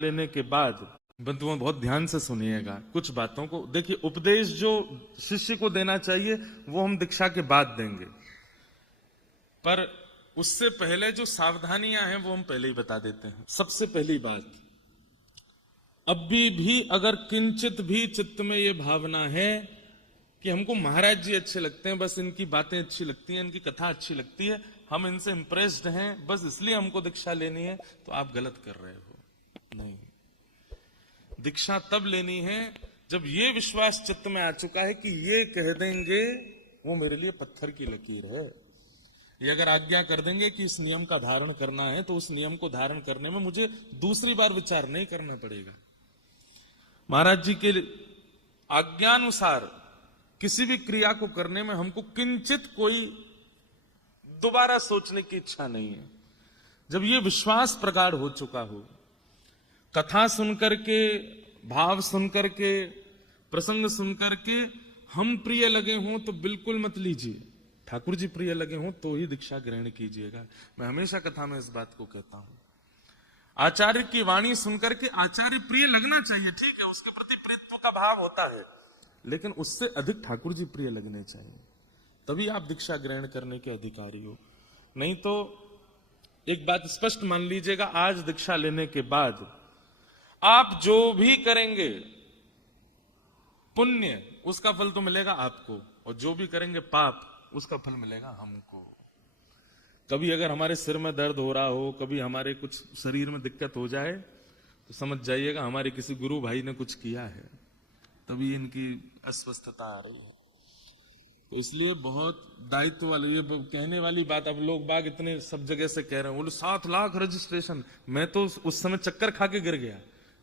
लेने के बाद बंधुओं बहुत ध्यान से सुनिएगा कुछ बातों को। देखिए, उपदेश जो शिष्य को देना चाहिए वो हम दीक्षा के बाद देंगे, पर उससे पहले जो सावधानियां हैं वो हम पहले ही बता देते हैं। सबसे पहली बात, अभी भी अगर किंचित भी चित्त में ये भावना है कि हमको महाराज जी अच्छे लगते हैं, बस इनकी बातें अच्छी लगती हैं, इनकी कथा अच्छी लगती है, हम इनसे इंप्रेस्ड हैं, बस इसलिए हमको दीक्षा लेनी है, तो आप गलत कर रहे हो। नहीं, दीक्षा तब लेनी है जब ये विश्वास चित्त में आ चुका है कि ये कह देंगे वो मेरे लिए पत्थर की लकीर है। ये अगर आज्ञा कर देंगे कि इस नियम का धारण करना है, तो उस नियम को धारण करने में मुझे दूसरी बार विचार नहीं करना पड़ेगा। महाराज जी के आज्ञानुसार किसी भी क्रिया को करने में हमको किंचित कोई दोबारा सोचने की इच्छा नहीं है। जब ये विश्वास प्रगाढ़ हो चुका हो, कथा सुनकर के, भाव सुनकर के, प्रसंग सुनकर के हम प्रिय लगे हों तो बिल्कुल मत लीजिए। ठाकुर जी प्रिय लगे हों तो ही दीक्षा ग्रहण कीजिएगा। मैं हमेशा कथा में इस बात को कहता हूं। आचार्य की वाणी सुनकर के आचार्य प्रिय लगना चाहिए, ठीक है, उसके प्रति प्रियत्व का भाव होता है, लेकिन उससे अधिक ठाकुर जी प्रिय लगने चाहिए, तभी आप दीक्षा ग्रहण करने के अधिकारी हो। नहीं तो एक बात स्पष्ट मान लीजिएगा, आज दीक्षा लेने के बाद आप जो भी करेंगे पुण्य उसका फल तो मिलेगा आपको, और जो भी करेंगे पाप उसका फल मिलेगा हमको। कभी अगर हमारे सिर में दर्द हो रहा हो, कभी हमारे कुछ शरीर में दिक्कत हो जाए, तो समझ जाइएगा हमारे किसी गुरु भाई ने कुछ किया है, तभी इनकी अस्वस्थता आ रही है। तो इसलिए बहुत दायित्व वाली ये कहने वाली बात, अब लोग बाग इतने सब जगह से कह रहे हैं, बोले 7 लाख रजिस्ट्रेशन। मैं तो उस समय चक्कर खा के गिर गया।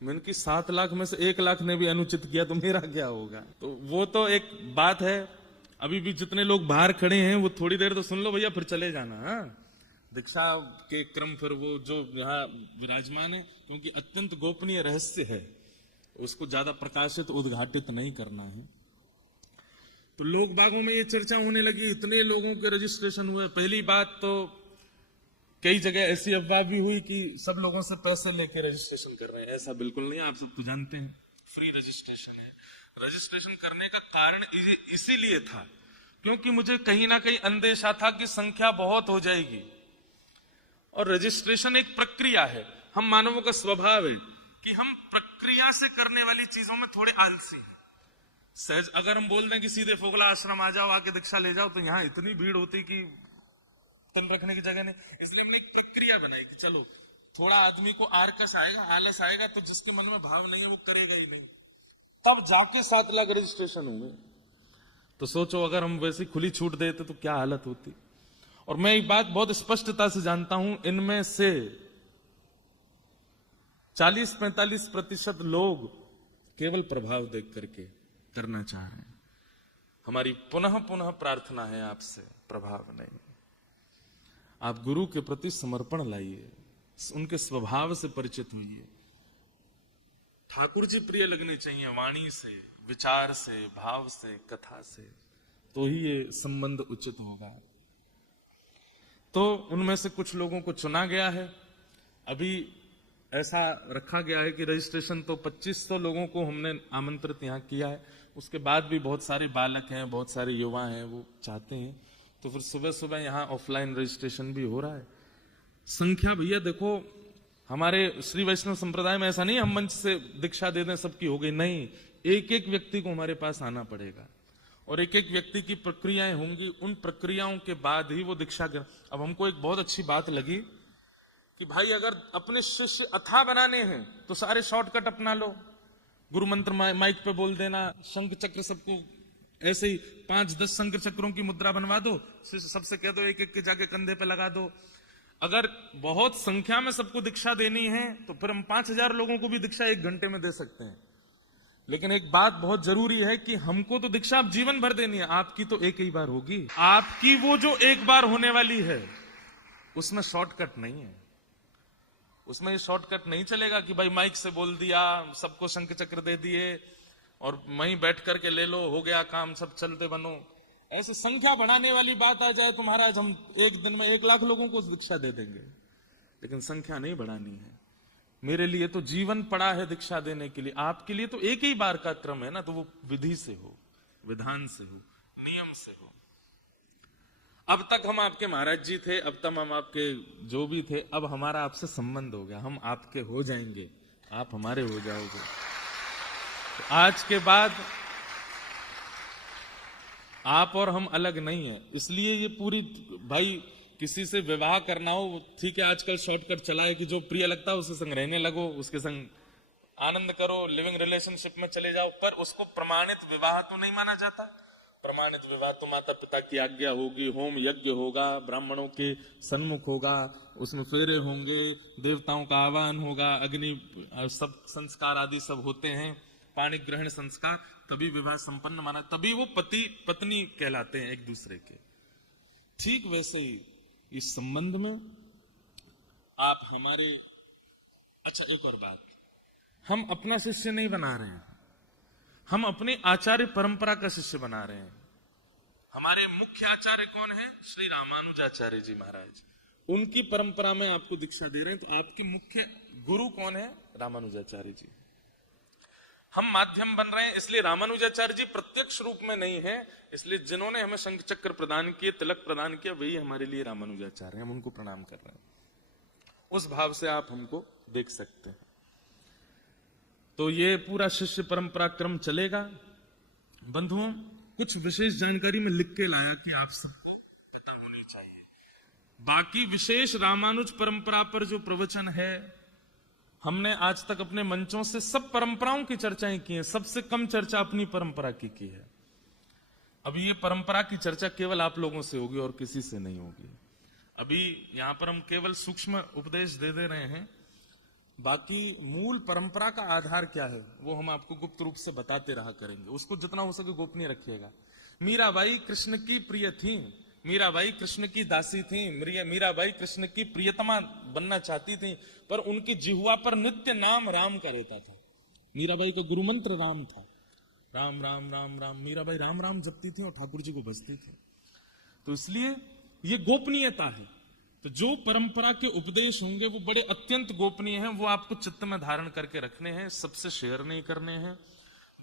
मैंने कि 7 लाख में से 1 लाख ने भी अनुचित किया तो मेरा क्या होगा। तो वो तो एक बात है। अभी भी जितने लोग बाहर खड़े हैं वो थोड़ी देर तो सुन लो भैया, फिर चले जाना। हाँ, दीक्षा के क्रम फिर वो जो यहाँ विराजमान है, क्योंकि अत्यंत गोपनीय रहस्य है, उसको ज्यादा प्रकाशित उद्घाटित नहीं करना है। तो लोग बागों में ये चर्चा होने लगी, इतने लोगों के रजिस्ट्रेशन हुए। पहली बात तो कई जगह ऐसी अफवाह भी हुई कि सब लोगों से पैसे लेके रजिस्ट्रेशन कर रहे हैं। ऐसा बिल्कुल नहीं, आप सब तो जानते हैं फ्री रजिस्ट्रेशन है। रजिस्ट्रेशन करने का कारण इसीलिए था क्योंकि मुझे कहीं ना कहीं अंदेशा था कि संख्या बहुत हो जाएगी, और रजिस्ट्रेशन एक प्रक्रिया है। हम मानवों का स्वभाव है कि हम प्रक्रिया से करने वाली चीजों में थोड़े आलसी हैं। सहज अगर हम बोल दें कि सीधे फोगला आश्रम आ जाओ, आके दीक्षा ले जाओ, तो यहाँ इतनी भीड़ होती कि तल रखने की जगह नहीं। इसलिए हमने एक प्रक्रिया बनाई कि चलो थोड़ा आदमी को आरकस आएगा, आलस आएगा, तो जिसके मन में भाव नहीं है वो करेगा ही नहीं, तब जाके 7 लाख रजिस्ट्रेशन होंगे। तो सोचो अगर हम वैसी खुली छूट देते तो क्या हालत होती। और मैं एक बात बहुत स्पष्टता से जानता हूं, इनमें से 40-45% लोग केवल प्रभाव देख करके करना चाह रहे हैं। हमारी पुनः पुनः प्रार्थना है आपसे, प्रभाव नहीं। आप गुरु के प्रति समर्पण लाइए, उनके स्वभाव से परिचित होइए। ठाकुर जी प्रिय लगने चाहिए, वाणी से, विचार से, भाव से, कथा से, तो ही ये संबंध उचित होगा। तो उनमें से कुछ लोगों को चुना गया है। अभी ऐसा रखा गया है कि रजिस्ट्रेशन तो 2500 लोगों को हमने आमंत्रित यहाँ किया है। उसके बाद भी बहुत सारे बालक हैं, बहुत सारे युवा हैं, वो चाहते हैं, तो फिर सुबह सुबह यहाँ ऑफलाइन रजिस्ट्रेशन भी हो रहा है। संख्या भैया देखो, हमारे श्री वैष्णव संप्रदाय में ऐसा नहीं हम मंच से दीक्षा दे दें सबकी हो गई, नहीं। एक एक व्यक्ति को हमारे पास आना पड़ेगा, और एक एक व्यक्ति की प्रक्रियाएं होंगी। उन प्रक्रियाओं के बाद ही वो दीक्षा। अब हमको एक बहुत अच्छी बात लगी कि भाई अगर अपने शिष्य अथाह बनाने हैं तो सारे शॉर्टकट अपना लो। गुरु मंत्र माइक पे बोल देना, शंख चक्र सबको ऐसे ही 5-10 शंख चक्रों की मुद्रा बनवा दो, शिष्य सबसे कह दो एक एक के जाके कंधे पे लगा दो। अगर बहुत संख्या में सबको दीक्षा देनी है तो फिर हम 5000 लोगों को भी दीक्षा 1 घंटे में दे सकते हैं। लेकिन एक बात बहुत जरूरी है कि हमको तो दीक्षा अब जीवन भर देनी है। आपकी तो एक ही बार होगी। आपकी वो जो एक बार होने वाली है उसमें शॉर्टकट नहीं है। उसमें ये शॉर्टकट नहीं चलेगा कि भाई माइक से बोल दिया, सबको शंख चक्र दे दिए और वहीं बैठ करके ले लो, हो गया काम, सब चलते बनो। ऐसे संख्या बढ़ाने वाली बात आ जाए तो महाराज हम एक दिन में 1 लाख लोगों को दीक्षा दे देंगे, लेकिन संख्या नहीं बढ़ानी है। मेरे लिए तो जीवन पड़ा है दीक्षा देने के लिए, आपके लिए तो एक ही बार का क्रम है ना, तो वो विधि से हो, विधान से हो, नियम से हो। अब तक हम आपके महाराज जी थे, अब तक हम आपके जो भी थे, अब हमारा आपसे संबंध हो गया, हम आपके हो जाएंगे, आप हमारे हो जाओगे। तो आज के बाद आप और हम अलग नहीं है। इसलिए ये पूरी, भाई किसी से विवाह करना हो, ठीक है, आजकल शॉर्टकट चला है कि जो प्रिय लगता है उसके संग रहने लगो, उसके संग आनंद करो, लिविंग रिलेशनशिप में चले जाओ, पर उसको प्रमाणित विवाह तो नहीं माना जाता। प्रमाणित विवाह तो माता पिता की आज्ञा होगी, होम यज्ञ होगा, ब्राह्मणों के सन्मुख होगा, उसमें फेरे होंगे, देवताओं का आह्वान होगा, अग्नि सब संस्कार आदि सब होते हैं, पाणी ग्रहण संस्कार, तभी विवाह संपन्न माना, तभी वो पति पत्नी कहलाते हैं एक दूसरे के। ठीक वैसे ही इस संबंध में आप हमारे, अच्छा एक और बात, हम अपना शिष्य नहीं बना रहे हैं, हम अपने आचार्य परंपरा का शिष्य बना रहे हैं। हमारे मुख्य आचार्य कौन है? श्री रामानुजाचार्य जी महाराज, उनकी परंपरा में आपको दीक्षा दे रहे हैं। तो आपके मुख्य गुरु कौन है? रामानुजाचार्य जी। हम माध्यम बन रहे हैं, इसलिए रामानुजाचार्य जी प्रत्यक्ष रूप में नहीं है, इसलिए जिन्होंने हमें शंख चक्र प्रदान किए, तिलक प्रदान किया, वही हमारे लिए रामानुजाचार्य हैं, हम उनको प्रणाम कर रहे हैं। उस भाव से आप हमको देख सकते हैं। तो ये पूरा शिष्य परंपरा क्रम चलेगा। बंधुओं, कुछ विशेष जानकारी में लिख के लाया कि आप सबको पता होनी चाहिए। बाकी विशेष रामानुज परंपरा पर जो प्रवचन है, हमने आज तक अपने मंचों से सब परंपराओं की चर्चाएं की हैं, सबसे कम चर्चा अपनी परंपरा की है। अभी ये परंपरा की चर्चा केवल आप लोगों से होगी और किसी से नहीं होगी। अभी यहां पर हम केवल सूक्ष्म उपदेश दे रहे हैं, बाकी मूल परंपरा का आधार क्या है वो हम आपको गुप्त रूप से बताते रहा करेंगे। उसको जितना हो सके गोपनीय रखिएगा। मीराबाई कृष्ण की प्रिय थी, मीराबाई कृष्ण की दासी थी, मीराबाई कृष्ण की प्रियतमा बनना चाहती थी, पर उनकी जिह्वा पर नित्य नाम राम का रहता था। मीराबाई का गुरु मंत्र राम था, राम राम राम राम। मीराबाई राम राम जपती थी और ठाकुर जी को बसती थी। तो इसलिए ये गोपनीयता है। तो जो परंपरा के उपदेश होंगे वो बड़े अत्यंत गोपनीय हैं, वो आपको चित्त में धारण करके रखने हैं, सबसे शेयर नहीं करने हैं।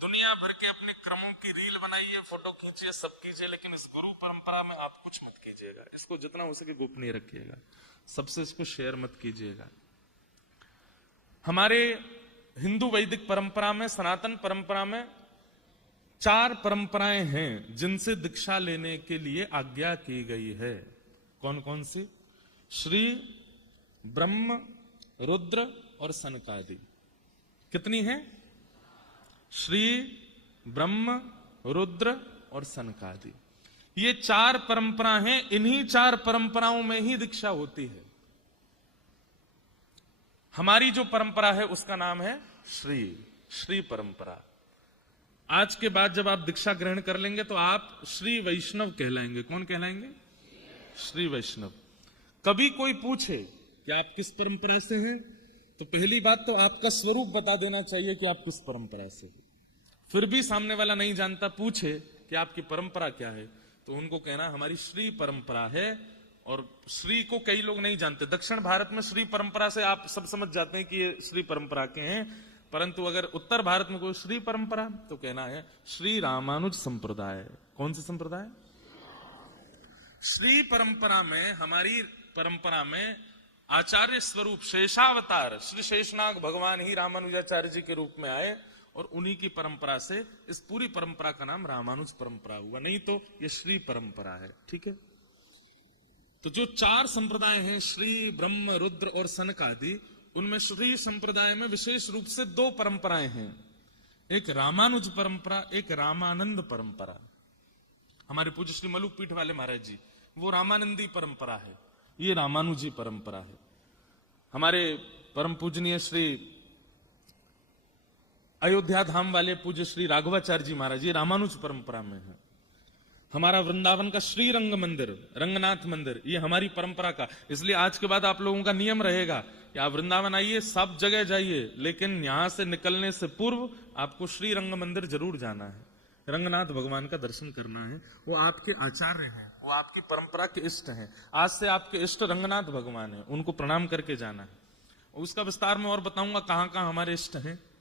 दुनिया भर के अपने क्रमों की रील बनाइए, फोटो खींचिए, सब कीजिए, लेकिन इस गुरु परंपरा में आप कुछ मत कीजिएगा। इसको जितना हो सके गोपनीय रखिएगा, सबसे इसको शेयर मत कीजिएगा। हमारे हिंदू वैदिक परंपरा में, सनातन परंपरा में 4 परंपराएं हैं जिनसे दीक्षा लेने के लिए आज्ञा की गई है। कौन कौन सी? श्री, ब्रह्म, रुद्र और सनकादि। कितनी है? श्री, ब्रह्म, रुद्र और सनकादि। ये 4 परंपरा हैं। इन्हीं 4 परंपराओं में ही दीक्षा होती है। हमारी जो परंपरा है उसका नाम है श्री परंपरा। आज के बाद जब आप दीक्षा ग्रहण कर लेंगे तो आप श्री वैष्णव कहलाएंगे। कौन कहलाएंगे? श्री वैष्णव। कभी कोई पूछे कि आप किस परंपरा से हैं, तो पहली बात तो आपका स्वरूप बता देना चाहिए कि आप किस परंपरा से हैं। फिर भी सामने वाला नहीं जानता, पूछे कि आपकी परंपरा क्या है, तो उनको कहना हमारी श्री परंपरा है। और श्री को कई लोग नहीं जानते। दक्षिण भारत में श्री परंपरा से आप सब समझ जाते हैं कि ये श्री परंपरा के हैं, परंतु अगर उत्तर भारत में कोई श्री परंपरा, तो कहना है श्री रामानुज संप्रदाय। कौन सी संप्रदाय? श्री परंपरा में, हमारी परंपरा में आचार्य स्वरूप शेषावतार श्री शेषनाग भगवान ही रामानुजाचार्य जी के रूप में आए, और उन्हीं की परंपरा से इस पूरी परंपरा का नाम रामानुज परंपरा हुआ। नहीं तो ये श्री परंपरा है। ठीक है। तो जो 4 संप्रदाय हैं, श्री, ब्रह्म, रुद्र और सनकादि, उनमें श्री संप्रदाय में विशेष रूप से 2 परंपराएं हैं। एक रामानुज परंपरा, एक रामानंद परंपरा। हमारे पूज्य श्री मलुक पीठ वाले महाराज जी, वो रामानंदी परंपरा है, ये रामानुजी परंपरा है। हमारे परम पूजनीय श्री अयोध्या धाम वाले पूज्य श्री राघवाचार्य जी महाराज, ये रामानुज परंपरा में है। हमारा वृंदावन का श्री रंग मंदिर, रंगनाथ मंदिर, ये हमारी परंपरा का। इसलिए आज के बाद आप लोगों का नियम रहेगा कि आप वृंदावन आइए, सब जगह जाइए, लेकिन यहां से निकलने से पूर्व आपको श्री रंग मंदिर जरूर जाना है, रंगनाथ भगवान का दर्शन करना है। वो आपके आचार्य हैं, वो आपकी परंपरा के इष्ट हैं। आज से आपके इष्ट रंगनाथ भगवान हैं, उनको प्रणाम करके जाना है। उसका विस्तार में और बताऊंगा कहां कहां हमारे इष्ट हैं।